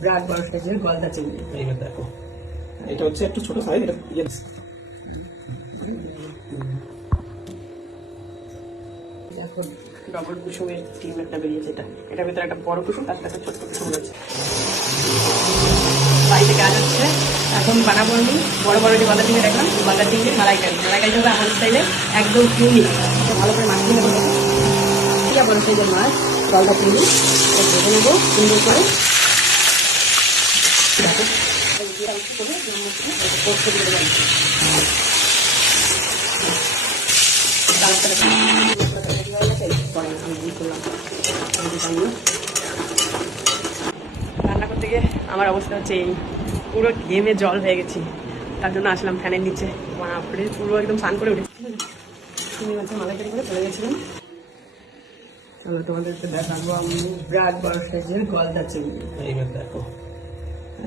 ব্রাক বড় সাইজের গলদা চিংড়ি। এইবার দেখো, এটা হচ্ছে একটু ছোট সাইজ, এটা দেখো ডবল কুসুমের ডিম একটা বেরিয়েছে। এটার ভিতরে একটা বড় কুসুম, তার সাথে একটা ছোট্ট কুসুম রয়েছে। বাড়িতে কাজ হচ্ছে, এখন বানাবো আমি বড় বড় যে গলদা চিংড়ি দেখলাম, গলদা চিংড়ি মালাইকারি। মালাইকারি হবে আমার স্টাইলে, একদম ইউনিক। ভালো করে মাছ কিনে দেবো, বড় সাইজের মাছ গলদা চিংড়ি ভেজে নেবো সুন্দর করে। দেখো রান্না করতে গিয়ে আমার অবস্থা হচ্ছে এই, পুরো ঘেমে জল হয়ে গেছি। তার জন্য আসলাম ফ্যানের নিচে, বাপরে পুরো একদম স্নান করে উঠেছি। তুমি মাঝে মালাইকারি করে চলে গেছিলাম। চলো তোমাদেরকে দেখাবো আমি ব্রাক বড় সাইজের গলদা চিংড়ি। এইবার দেখো,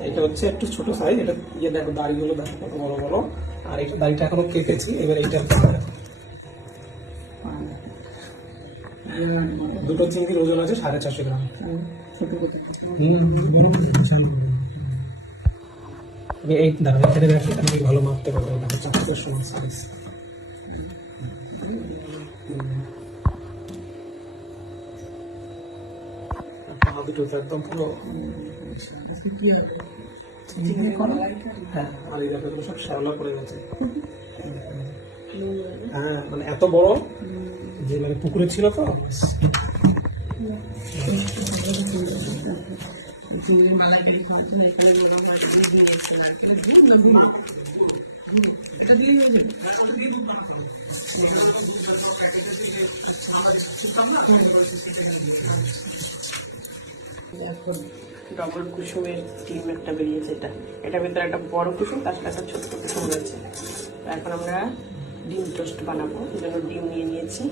এটা হচ্ছে একটু ছোট সাইজ, এটা দেখো দাড়িগুলো দেখো কত বড় বড়, আর এটা দাড়িটা এখনো কেটেছি। এবার এইটা দুটো চিংড়ির ওজন আছে 450 গ্রাম। এই দাঁড়া, এখানে দেখো, আমি ভালো মাপতে পারবো, দেখো চাকরির সময় সাইজ। দুটো একদম পুরো কি হবে হ্যাঁ, আর এই দেখো সব শ্যাওলা পড়ে গেছে। হ্যাঁ, মানে এত বড় যে মানে পুকুরে ছিল তো। দেখো ডবল কুসুমের ডিম একটা বেরিয়েছে। এটার ভিতরে একটা বড় কুসুম, তার সাথে একটা ছোট্ট কুসুম রয়েছে। এখন আমরা ডিম টোস্ট বানাবো, এই জন্য ডিম নিয়ে নিয়েছি।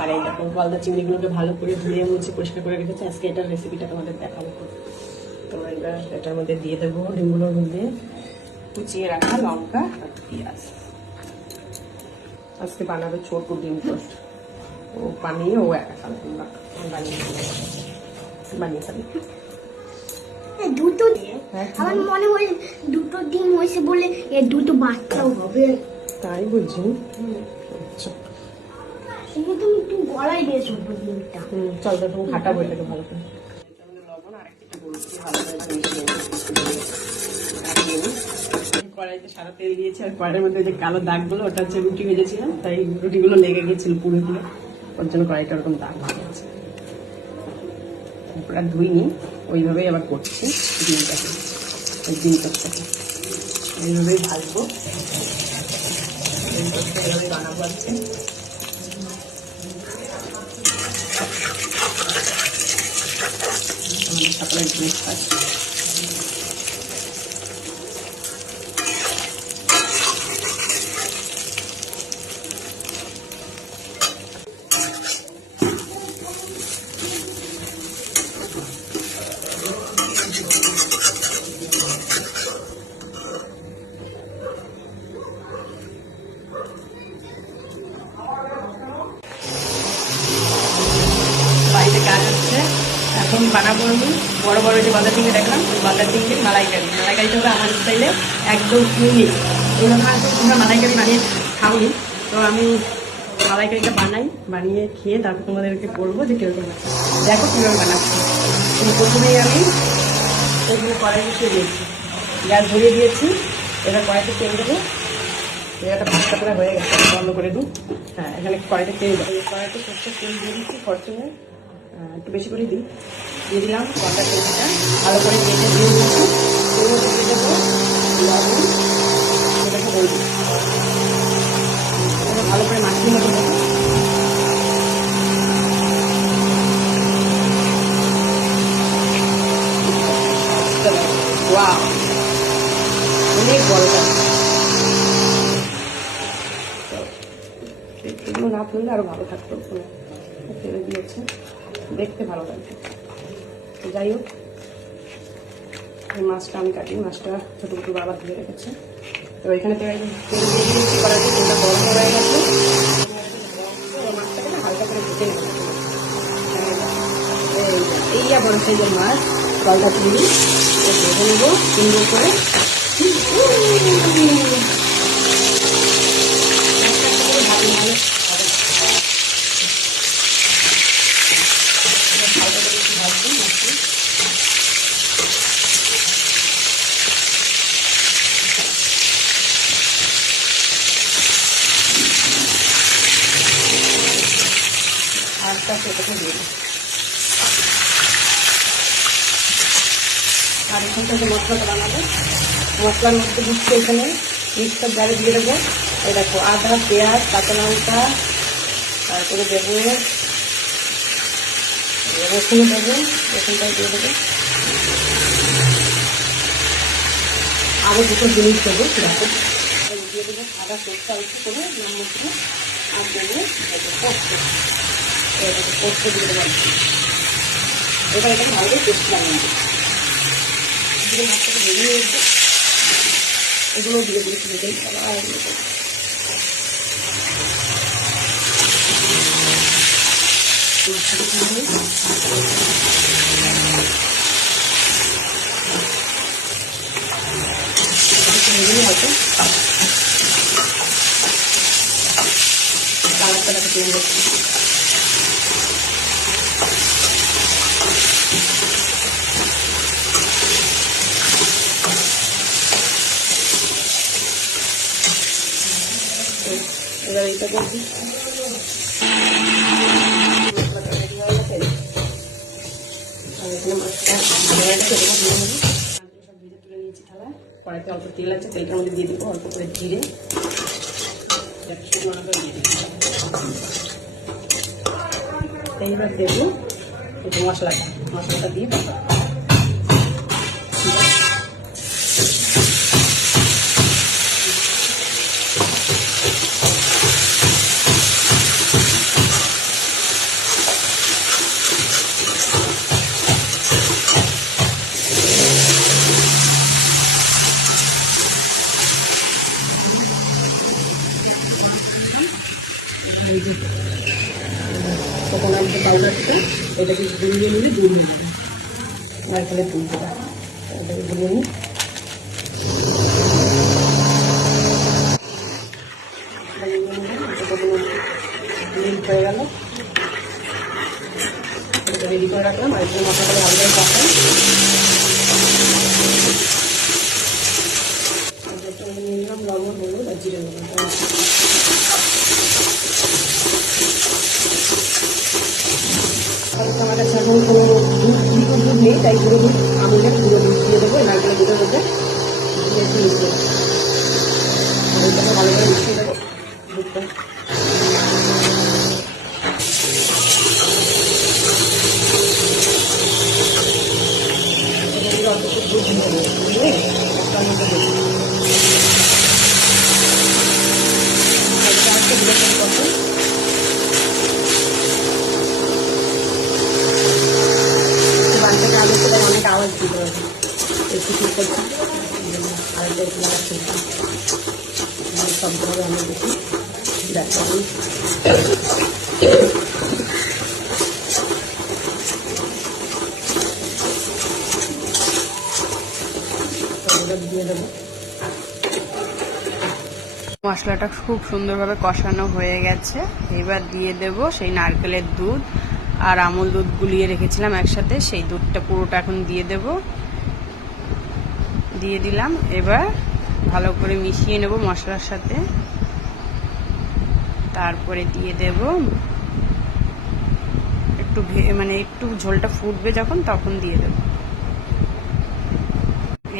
আর এই দেখো গলদা চিংড়িগুলোকে ভালো করে ধুয়ে মুছে পরিষ্কার করে রেখেছি। আজকে এটার রেসিপিটা তোমাদের দেখাবো। তো এবার এটার মধ্যে দিয়ে দেবো ডিমগুলোর মধ্যে কুচিয়ে রাখা লঙ্কা আর পেঁয়াজ। আজকে বানাবে ছোট ডিম টোস্ট, ও বানিয়ে ও একা খাবে, বানিয়ে খাবে। দুটো আমার মনে হয় দুটো ডিম হয়েছে বলে এর দুটো বাচ্চাও হবে, তাই বুঝি। আচ্ছা সেটা তুমি একটু গলায় দিয়েছো ডিমটা। চল তো তুমি ঘাটা বই থেকে ভালো করে লবণ আর একটু বলছি, ভালো করে কড়াইতে সারা তেল দিয়েছি। আর কড়াইয়ের মধ্যে যে কালো দাগগুলো, ওটা হচ্ছে রুটি ভেজেছিলাম, তাই রুটিগুলো লেগে গেছিল পুরোগুলো, ওর জন্য কড়াইটা ওরকম দাগ হয়ে গেছে। পুরো ধুইনি, ওইভাবেই আবার করছি ডিমটাকে। ডিমটাকে এইভাবেই ভাজবো, এইভাবেই বানাবো আজকে। আমাদের সকালের ব্রেকফাস্ট। বাড়িতে কাজ হচ্ছে, এখন বানাবো আমি বড় বড় যে গলদা চিংড়ি দেখলাম, গলদা চিংড়ির মালাইকারি। মালাইকারিটা হবে আমার স্টাইলে, একদম ইউনিক। তোমরা মালাইকারি বানিয়ে খাওনি, তো আমি মালাইকারিটা বানিয়ে খেয়ে তারপর তোমাদেরকে বলবো যে কিরকম আছে। দেখো কীভাবে বানাচ্ছি। প্রথমেই আমি ওইগুলো কড়াই বসিয়ে দিয়েছি, গ্যাস ধরিয়ে দিয়েছি। এবার কড়াইতে তেল দেবো। জায়গাটা ভাতটা করে হয়ে গেছে, বন্ধ করে দিই। হ্যাঁ, এখানে কড়াইটা তেল দেবো। কড়াইতে সরষের তেল দিয়ে দিচ্ছি, ফরচুনে একটু বেশি করে দিই। দিয়ে দিলাম গলদা চিংড়িটা, ভালো করে কেটে দিয়ে দিচ্ছি। তেল দিয়ে দেবো লবণ, সেটাকে বলবো ভালো করে মাখিয়ে নেবো। ওয়াও, অনেক বড় এগুলো না ফুললে আরো ভালো থাকতো। তেলে দিয়েছে, দেখতে ভালো লাগবে। যাই হোক, এই মাছটা আমি কাটি, মাছটা ছোটো ছোটো বাবা ধুয়ে রেখেছে। তো এখানে তেল দিয়ে দিয়েছি, কড়াইতে তেলটা গরম হয়ে গেছে। মাছটাকে না হালকা করে ভেজে নেব। এই বড় সাইজের মাছ গলদা চিংড়ি ভেজে নেবো সুন্দর করে। আস্তে আস্তে এটাকে দিয়ে দিই। আর এখন থেকে মশলাটা বানাবো। মশলার মধ্যে দিচ্ছি এখানে মিক্সার জারে দিয়ে দেবো। এই দেখো আদা, পেঁয়াজ, কাঁচা লঙ্কা, তারপরে দেবো রসুন, দেবো রসুনটাও দিয়ে দেবো। আরও দুটো জিনিস দেবো, দেখো দিয়ে দেবো আদা সরষা একটু করে নাম মশলা, আর দেবো পোস্ত। এটাকে পোস্ত দিয়ে দেবো। এটা ভালো টেস্ট লাগে না। মাছটাকে বেরিয়ে এসে এগুলো দিয়ে দিয়েছি ভেজে আবার হয়তো কালারটাকে চেঞ্জ হচ্ছে। এবার এইটা করছি কড়াইতে অল্প তেল আছে, তেলটার মধ্যে দিয়ে দেবো অল্প করে জিরে, এইবার দেবো একটু মশলাটা দিয়ে কোকোনাট যে পাউডারটা এটাকে গুলিয়ে নিলে দুধ দিতে নারকেলের দুধটা এটাকে গুলিয়ে নিই। মিল্ক হয়ে গেল, এটা রেডি করে রাখলাম। আর একটু মশলাটা ভালো করে কাটলাম। নিয়ে নিলাম লবণ, হলুদ আর জিরে লবণ। আমার কাছে এখন কোনো দুধ নেই, তাই গুঁড়ো দুধ আমুলের গুঁড়ো দুধ দিয়ে দেবো নারকেলের দুধের মধ্যে একটু মিশিয়ে ভালো করে মিশিয়ে দেবো দুধটা। অল্প দুধ দিয়ে দেবো দিয়ে মশলার মধ্যে দেবো। অনেক আওয়াজ দিতে হবে, একটু ঠিক করছি আরেকটা একটু লাগাচ্ছি শব্দভাবে আমি দেখি দেখা দিই। দিয়ে দেবো। মশলাটা খুব সুন্দরভাবে কষানো হয়ে গেছে। এবার দিয়ে দেব সেই নারকেলের দুধ আর আমুল দুধ গুলিয়ে রেখেছিলাম একসাথে, সেই দুধটা পুরোটা এখন দিয়ে দেব। দিয়ে দিলাম। এবার ভালো করে মিশিয়ে নেব মশলার সাথে। তারপরে দিয়ে দেব একটু একটু ঝোলটা ফুটবে যখন, তখন দিয়ে দেব।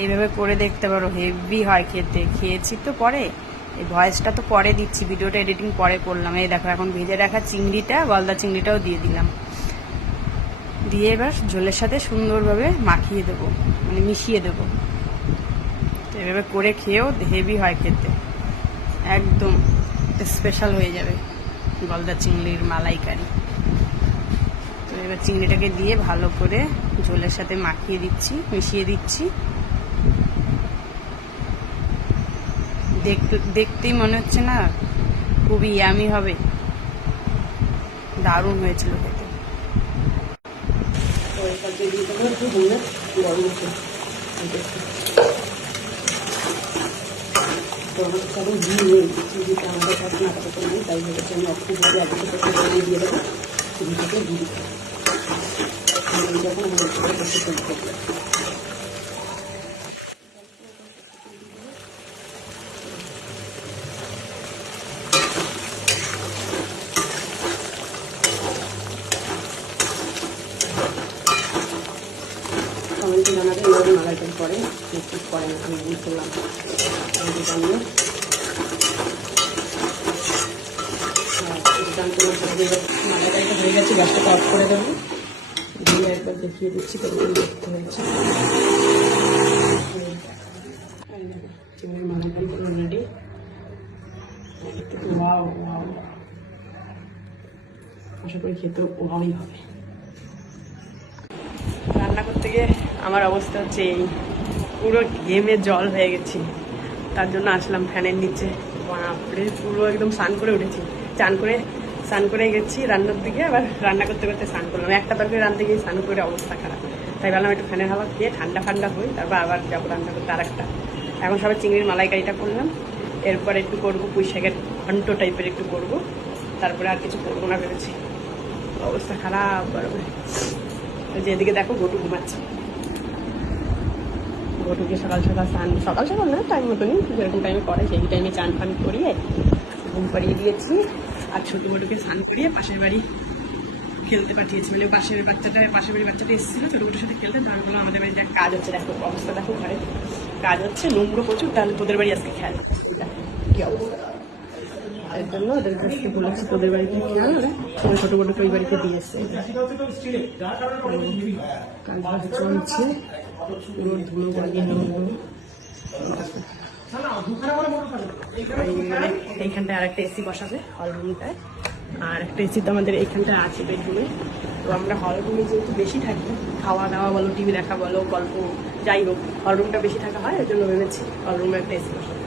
এইভাবে করে দেখতে পারো, হেভি হয় খেতে। খেয়েছি তো পরে, এই ভয়েসটা তো পরে দিচ্ছি, ভিডিওটা এডিটিং পরে করলাম। এই দেখো এখন ভেজে রাখা চিংড়িটা, গলদা চিংড়িটাও দিয়ে দিলাম। দিয়ে এবার ঝোলের সাথে সুন্দরভাবে মাখিয়ে দেবো, মিশিয়ে দেবো। তো এভাবে করে খেয়েও হেভি হয় খেতে, একদম স্পেশাল হয়ে যাবে গলদা চিংড়ির মালাইকারি। তো এবার চিংড়িটাকে দিয়ে ভালো করে ঝোলের সাথে মাখিয়ে দিচ্ছি, মিশিয়ে দিচ্ছি। দেখতেই মনে হচ্ছে না খুবই ইয়ামি হবে, দারুণ হয়েছিল খেতে। তো এবার দিয়ে দেবো একটু গরম তো আমার তখন ঘি নেই, ঘিটা আমাদের কাছে না থাকতে নেই, তাই ভেবেছি আমি অক্ষু ঘি আগে থেকে দিয়ে দেবো, ঘিটাকে ঘি দিতে যখন আমার করতে চলতে কমেন্টে জানাবে এইভাবে মালাইকারি করে একটু করে না, আমি বুঝ করলাম জানিয়ে মালাইকারিটা হয়ে গেছে, গ্যাসটা অফ করে দেবো, দিয়ে একবার দেখিয়ে দিচ্ছি কেমন দেখতে হয়েছে। চিংড়ির মালাইকারি পুরো রেডি, ওয়াও ওয়াও, আশা করি খেতে ওয়াওই হবে। রান্না করতে গিয়ে আমার অবস্থা হচ্ছে এই, পুরো ঘেমে জল হয়ে গেছি, তার জন্য আসলাম ফ্যানের নিচে। বাপরে পুরো একদম স্নান করে উঠেছি, স্নান করে গেছি রান্নার দিকে, আবার রান্না করতে করতে স্নান করলাম, একটা তরকারি রান্নতে গিয়ে স্নান করে অবস্থা খারাপ, তাই ভাবলাম একটু ফ্যানের হাওয়া খেয়ে ঠান্ডা হই, তারপর আবার যাবো রান্না করতে আরেকটা। এখন সবাই চিংড়ির মালাইকারিটা করলাম, এরপর একটু করবো পুঁই শাকের ঘন্ট টাইপের একটু করবো, তারপরে আর কিছু করবো না ভেবেছি, অবস্থা খারাপ বরাবর। যেদিকে দেখো গোটু ঘুমাচ্ছে, গোটুকে সকাল সকাল না টাইম মতনই যেরকম টাইমে করে সেই টাইমে চান ফান করিয়ে ঘুম পাড়িয়ে দিয়েছি, আর ছোটো গোটুকে স্নান করিয়ে পাশের বাড়ি খেলতে পাঠিয়েছি, মানে পাশের বাড়ির বাচ্চাটা এসেছিলো ছোটো গোটুর সাথে খেলতে, তার বললাম আমাদের বাড়িতে কাজ হচ্ছে, দেখো অবস্থা দেখো ঘরে কাজ হচ্ছে, নোংরা প্রচুর, তাহলে তোদের বাড়ি আজকে খেয়াল কি অবস্থা, এর জন্য ওদের কাছে বলেছি তোদের বাড়িতে খেয়াল হলে ওই ছোটো গোটুকে ওই বাড়িতে দিয়ে এসছে। কাজ চলছে, পুরো ধুলো গড়িয়ে এইখানটায় আর একটা এসি বসাবে হল রুমটায়, আর একটা এসি তো আমাদের এইখানটায় আছে বেডরুমে। তো আমরা হল রুমে যেহেতু বেশি থাকি, খাওয়া দাওয়া বলো, টিভি দেখা বলো, গল্প যাই হোক, হল রুমটা বেশি থাকা হয়, এর জন্য ভেবেছি হল রুমে একটা এসি বসাবে,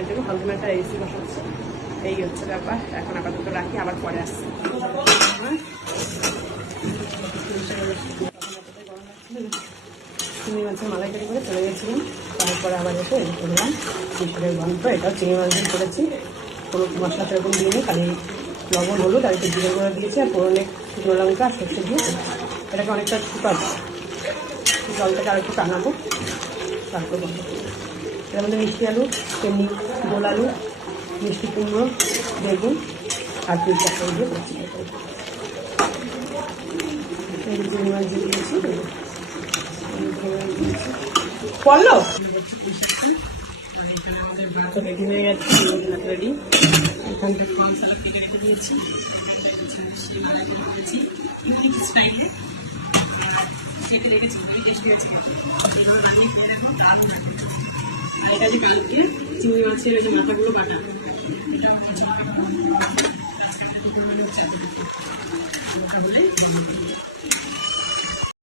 এই জন্য হল রুমে একটা এসি বসাচ্ছে। এই হচ্ছে ব্যাপার, এখন আপাতত রাখি, আবার পরে আসছি। চিংড়ি মাছের মালাইকারি করে চলে গেছিলাম, তারপরে আবার এসে এই করলাম মিশরের গন্ধ, এটাও চিংড়ি মাছ দিয়ে করেছি, কোনো মশলা সেরকম দিইনি, খালি লবণ হলুদ আর একটু জিরে করে দিয়েছি, আর পুরোনো শুকনো লঙ্কা আর সর্ষে দিয়ে এটাকে অনেকটা শুকাবো, জলটাকে আর একটু টানাবো, তারপর বন্ধ করবো। এর মধ্যে মিষ্টি আলু, তেমনি গোল আলু, মিষ্টি কুমড়ো, বেগুন আর দুই চারটে দিয়ে করেছি, চিংড়ি মাছ দিয়ে দিয়েছি, পড়লো আমাদের ভাত রেডি হয়ে গেছে, ভাত রেডি, এখান থেকে মশলা কেটে রেখে দিয়েছি, স্টাইলে কেটে রেখেছি, টেস্টি হয়েছে, এইভাবে বানিয়ে খেয়ে রাখবো। তারপরে এটা যে কালকে চিংড়ি মাছের ওই যে মাথাগুলো বাটা, এটা হলে